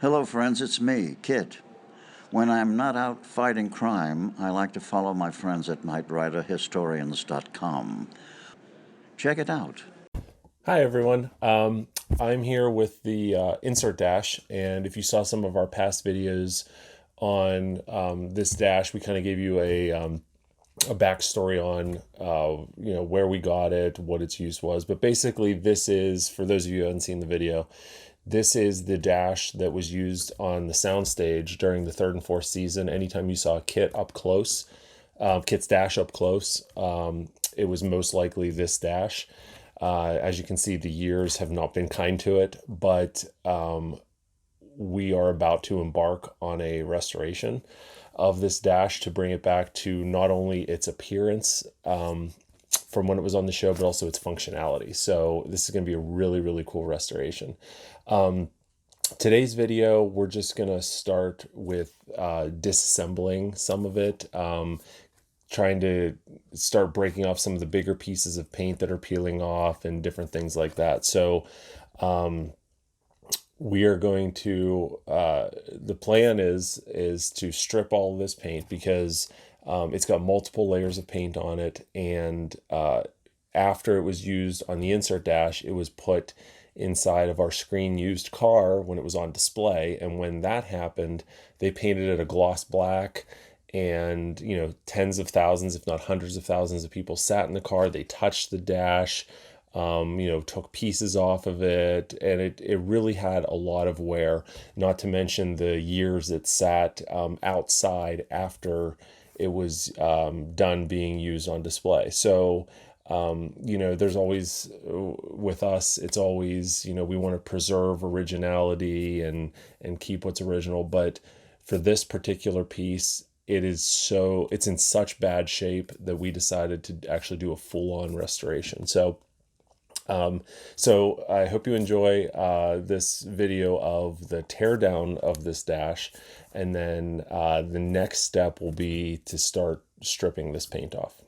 Hello, friends, it's me, KITT. When I'm not out fighting crime, I like to follow my friends at knightwriterhistorians.com. Check it out. Hi, everyone. I'm here with the insert dash, and if you saw some of our past videos on this dash, we kind of gave you a backstory on where we got it, what its use was. But basically, this is, for those of you who haven't seen the video, this is the dash that was used on the soundstage during the third and fourth season. Anytime you saw KITT up close, KITT's dash up close, it was most likely this dash. As you can see, the years have not been kind to it, but we are about to embark on a restoration of this dash to bring it back to not only its appearance from when it was on the show, but also its functionality. So this is going to be a really, really cool restoration. Today's video, we're just going to start with disassembling some of it, trying to start breaking off some of the bigger pieces of paint that are peeling off and different things like that. So we are going to, the plan is to strip all of this paint because it's got multiple layers of paint on it. And after it was used on the insert dash, it was put inside of our screen used car when it was on display. And when that happened, they painted it a gloss black, and tens of thousands, if not hundreds of thousands of people sat in the car. They touched the dash, took pieces off of it, and it really had a lot of wear, not to mention the years it sat outside after it was done being used on display. So there's always, with us, it's always, we want to preserve originality and keep what's original. But for this particular piece, it's in such bad shape that we decided to actually do a full-on restoration. So I hope you enjoy this video of the teardown of this dash, and then the next step will be to start stripping this paint off.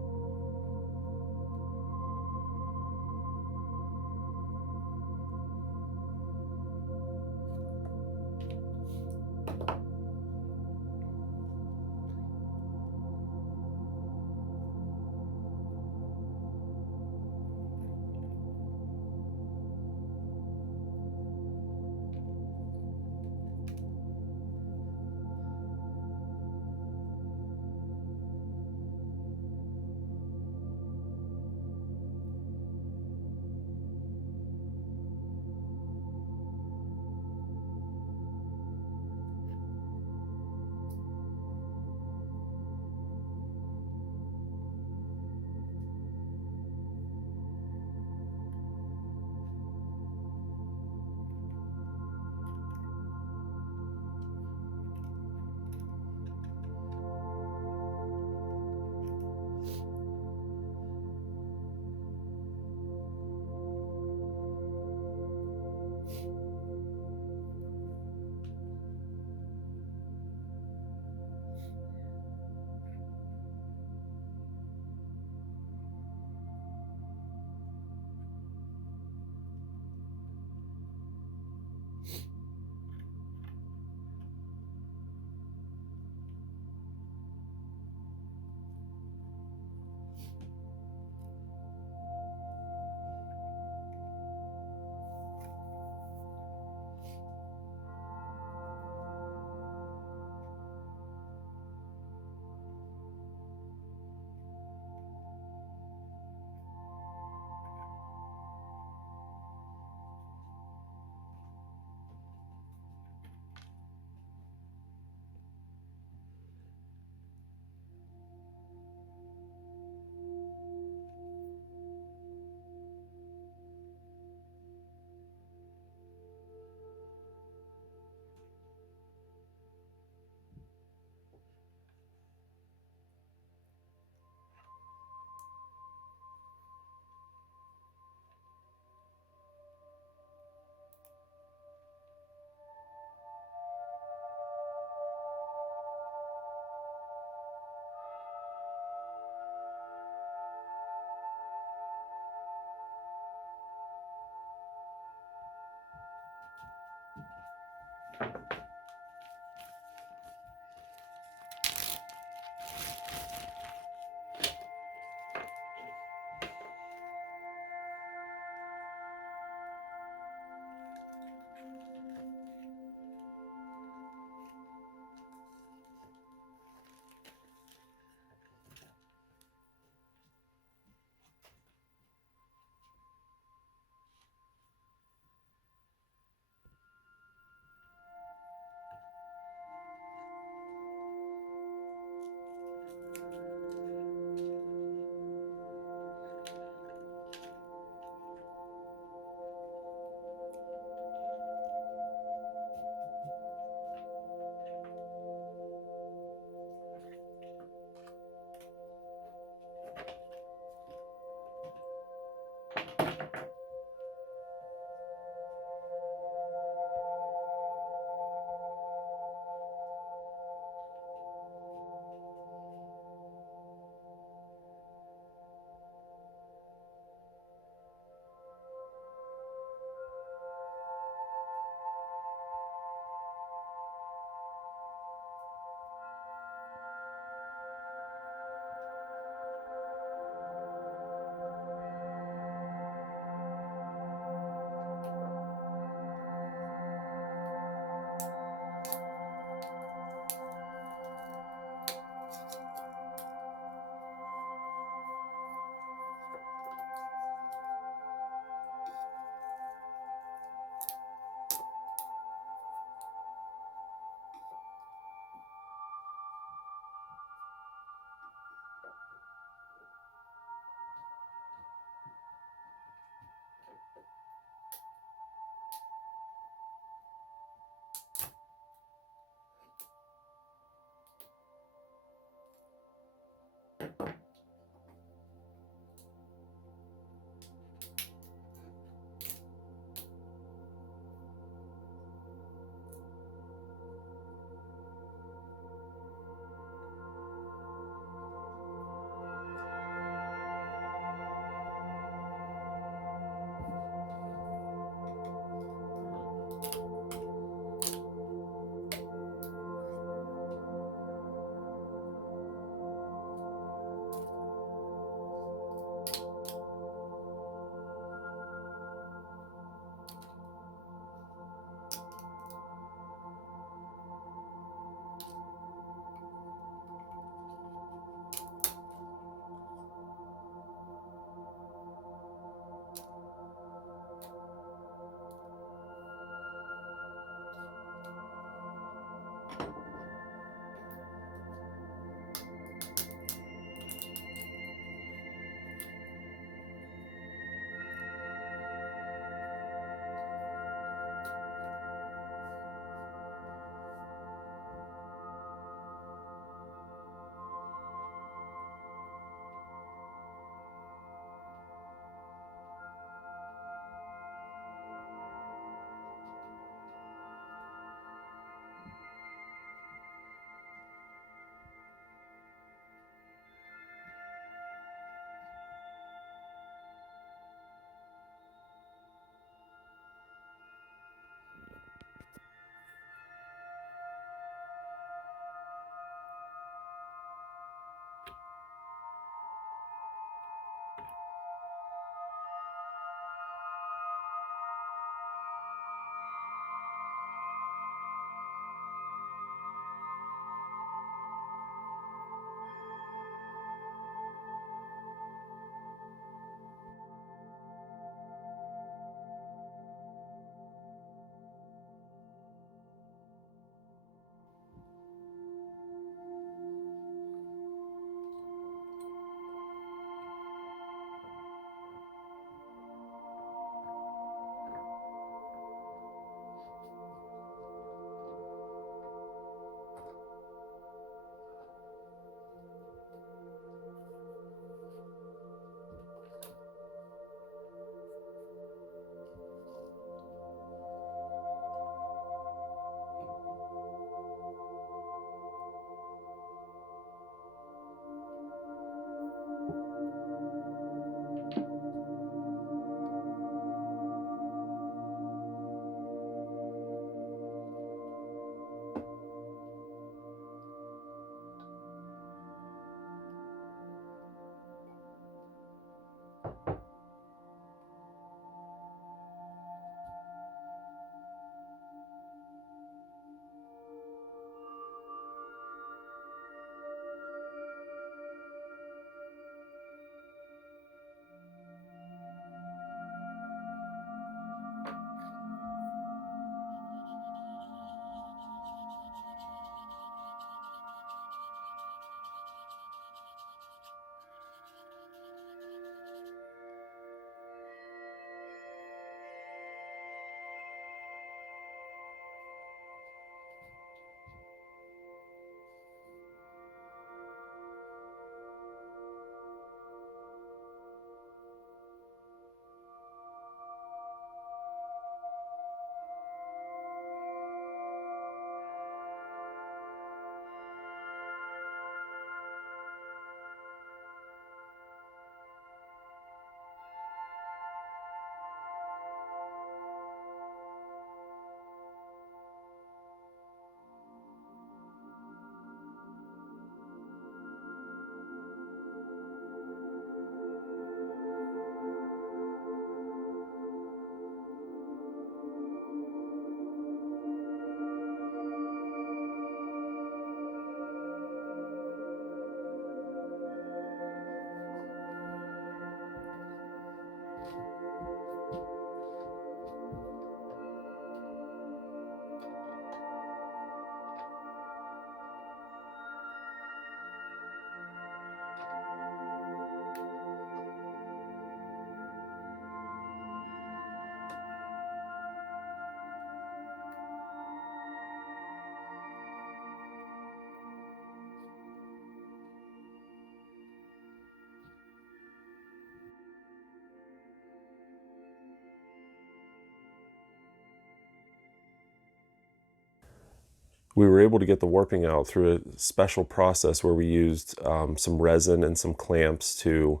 we were able to get the warping out through a special process where we used some resin and some clamps to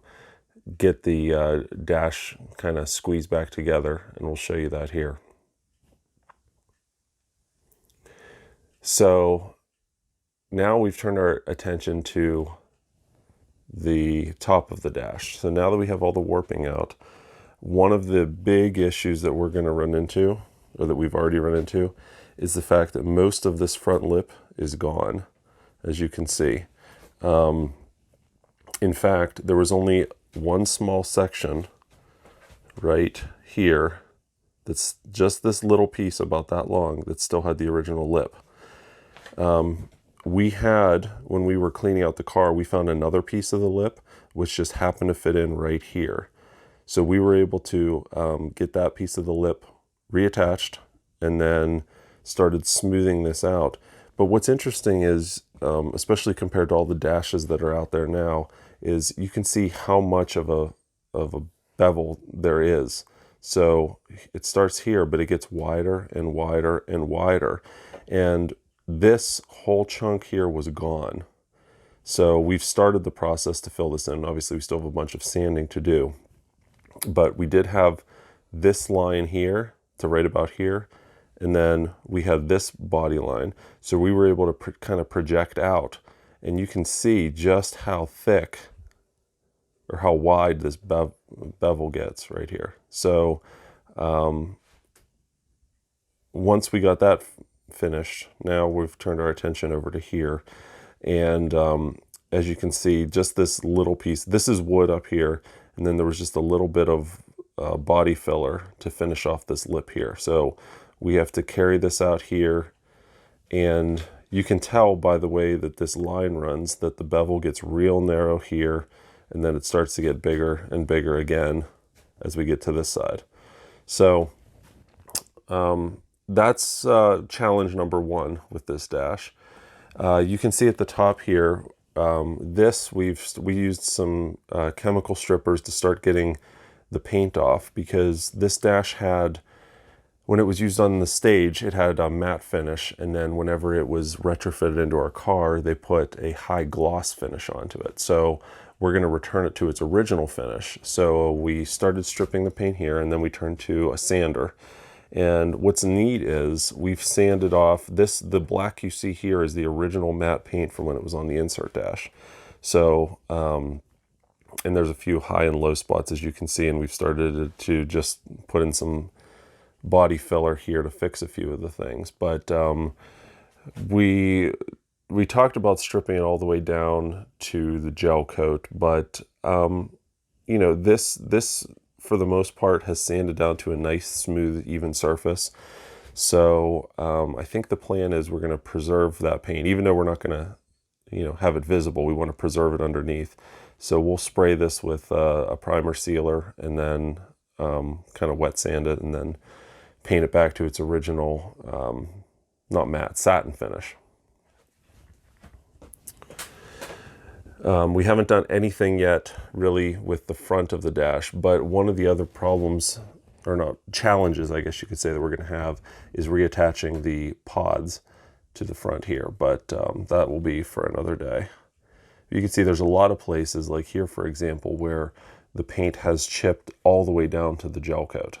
get the dash kind of squeezed back together, and we'll show you that here. So now we've turned our attention to the top of the dash. So now that we have all the warping out, one of the big issues that we're going to run into, or that we've already run into, is the fact that most of this front lip is gone, as you can see. In fact, there was only one small section right here that's just this little piece about that long that still had the original lip. We had, when we were cleaning out the car, we found another piece of the lip which just happened to fit in right here. So we were able to get that piece of the lip reattached and then started smoothing this out. But what's interesting is, especially compared to all the dashes that are out there now, is you can see how much of a bevel there is. So it starts here, but it gets wider and wider and wider. And this whole chunk here was gone. So we've started the process to fill this in. Obviously, we still have a bunch of sanding to do. But we did have this line here to right about here. And then we had this body line. So we were able to kind of project out. And you can see just how thick or how wide this bevel gets right here. So once we got that finished, now we've turned our attention over to here. And as you can see, just this little piece, this is wood up here. And then there was just a little bit of body filler to finish off this lip here. So we have to carry this out here. And you can tell by the way that this line runs that the bevel gets real narrow here. And then it starts to get bigger and bigger again as we get to this side. So that's challenge number one with this dash. You can see at the top here, we used some chemical strippers to start getting the paint off, because this dash had, when it was used on the stage, it had a matte finish, and then whenever it was retrofitted into our car, they put a high gloss finish onto it. So we're going to return it to its original finish. So we started stripping the paint here, and then we turned to a sander. And what's neat is we've sanded off this, the black you see here is the original matte paint from when it was on the insert dash. So, and there's a few high and low spots, as you can see, and we've started to just put in some body filler here to fix a few of the things. But we talked about stripping it all the way down to the gel coat, but you know, this for the most part has sanded down to a nice, smooth, even surface. So I think the plan is we're going to preserve that paint, even though we're not going to, you know, have it visible. We want to preserve it underneath. So we'll spray this with a primer sealer, and then kind of wet sand it, and then paint it back to its original, not matte, satin finish. We haven't done anything yet really with the front of the dash, but one of the other problems, or not, challenges I guess you could say, that we're going to have is reattaching the pods to the front here, but that will be for another day. You can see there's a lot of places, like here for example, where the paint has chipped all the way down to the gel coat.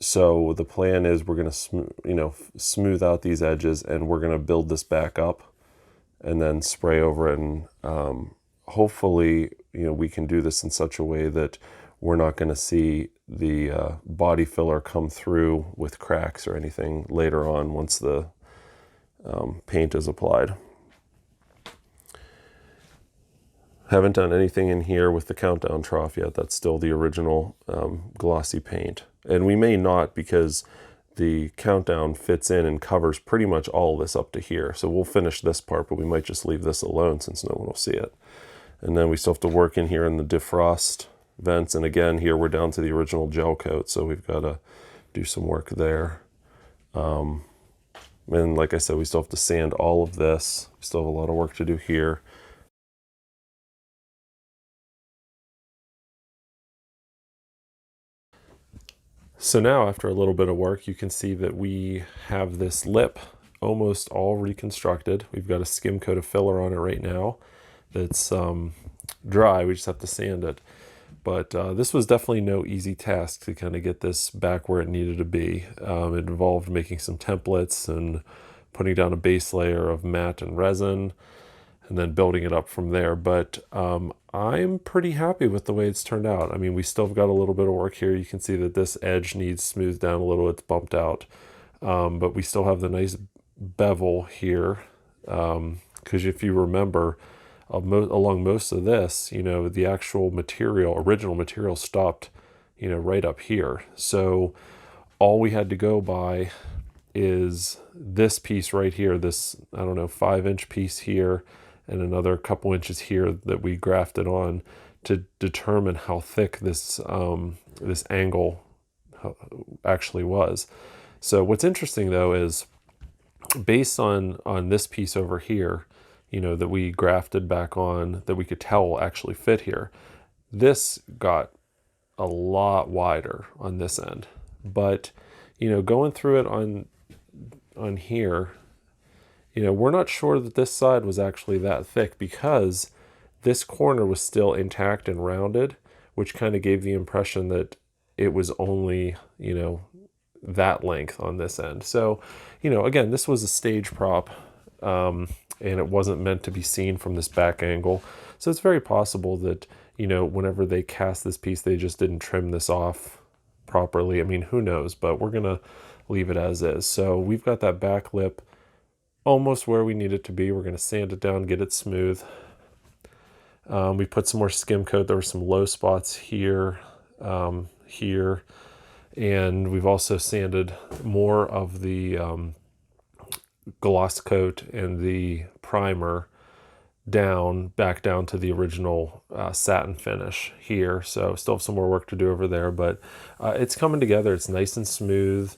So the plan is we're going to smooth out these edges, and we're going to build this back up and then spray over it, and hopefully, you know, we can do this in such a way that we're not going to see the body filler come through with cracks or anything later on once the paint is applied. Haven't done anything in here with the countdown trough yet. That's still the original glossy paint, and we may not, because the countdown fits in and covers pretty much all this up to here. So we'll finish this part, but we might just leave this alone since no one will see it. And then we still have to work in here in the defrost vents. And again, here we're down to the original gel coat, so we've got to do some work there. And like I said, we still have to sand all of this. We still have a lot of work to do here. So now, after a little bit of work, you can see that we have this lip almost all reconstructed. We've got a skim coat of filler on it right now that's dry. We just have to sand it. But this was definitely no easy task to kind of get this back where it needed to be. It involved making some templates and putting down a base layer of matte and resin and then building it up from there. But I'm pretty happy with the way it's turned out. I mean, we still have got a little bit of work here. You can see that this edge needs smoothed down a little. It's bumped out. But we still have the nice bevel here. Because if you remember, along most of this, the actual original material stopped, right up here. So all we had to go by is this piece right here, this, 5-inch piece here, and another couple inches here that we grafted on to determine how thick this angle actually was. So what's interesting though is based on this piece over here, that we grafted back on, that we could tell actually fit here, this got a lot wider on this end. But, going through it on here, we're not sure that this side was actually that thick because this corner was still intact and rounded, which kind of gave the impression that it was only, that length on this end. So, again, this was a stage prop, and it wasn't meant to be seen from this back angle. So it's very possible that, whenever they cast this piece, they just didn't trim this off properly. I mean, who knows, but we're going to leave it as is. So we've got that back lip almost where we need it to be. We're going to sand it down, get it smooth. We put some more skim coat. There were some low spots here, here, and we've also sanded more of the gloss coat and the primer back down to the original satin finish here. So still have some more work to do over there, but it's coming together. It's nice and smooth.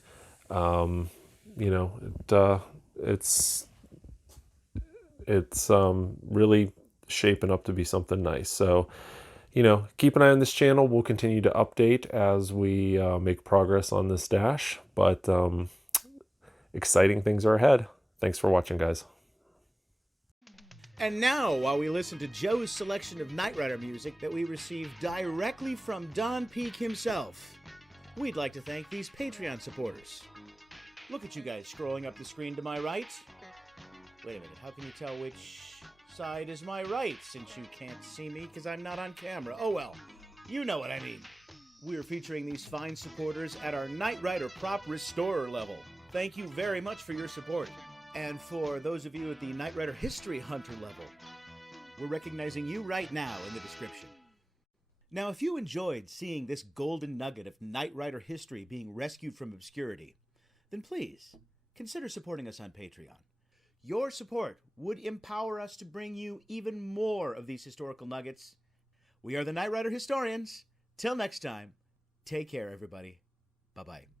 It's really shaping up to be something nice. So, keep an eye on this channel. We'll continue to update as we make progress on this dash, but exciting things are ahead. Thanks for watching, guys. And now, while we listen to Joe's selection of Knight Rider music that we received directly from Don Peak himself, we'd like to thank these Patreon supporters. Look at you guys scrolling up the screen to my right. Wait a minute, how can you tell which side is my right since you can't see me because I'm not on camera? Oh well, you know what I mean. We're featuring these fine supporters at our Knight Rider Prop Restorer level. Thank you very much for your support. And for those of you at the Knight Rider History Hunter level, we're recognizing you right now in the description. Now, if you enjoyed seeing this golden nugget of Knight Rider history being rescued from obscurity, then please consider supporting us on Patreon. Your support would empower us to bring you even more of these historical nuggets. We are the Knight Rider Historians. Till next time, take care, everybody. Bye-bye.